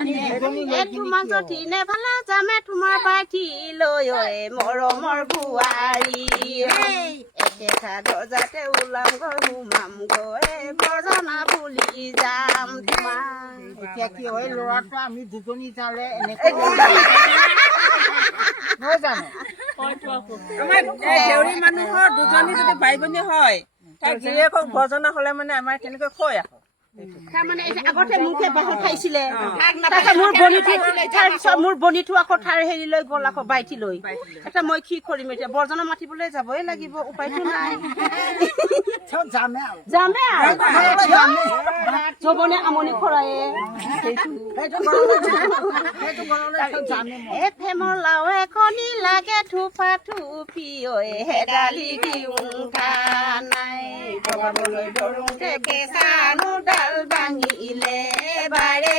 তোমাৰ যথিনে ভালে যামে তোমাৰ পাঠি লৈ মৰমৰ বোৱাৰী একেটা দৰ্জাতে ওলাম গৈ সোমাম গৈ বৰজনা বুলি যাম তোমাৰ এতিয়া কি হয় ল'ৰাটো আমি দুজনী যালে এনেকৈ নহয় জানো আমাৰ দেউৰী মানুহৰ দুজনী যদি বাই ভনী হয় তাই গিৰিয়েকক বৰ্জনা হলে মানে আমাৰ কেনেকৈ কয় আকৌ তাৰমানে আগতে মুখে বহল খাইছিলে তাৰপিছত মোৰ বনিটো আকৌ ঠাৰ হেৰি লৈ গ'ল আকৌ বাইটি লৈ এতিয়া মই কি কৰিম এতিয়া বৰ্জনা মাতিবলৈ যাবই লাগিব উপায়টো নাই যামে আৰু যৌৱনে আমনি খৰায়ে ফেমৰ লাও এখনি লাগে থোপা থুপি হেদালি দিওঁ নাই বগাবলৈ ধৰোঁতে কেঁচানো ডাল ভাঙিলে বাৰে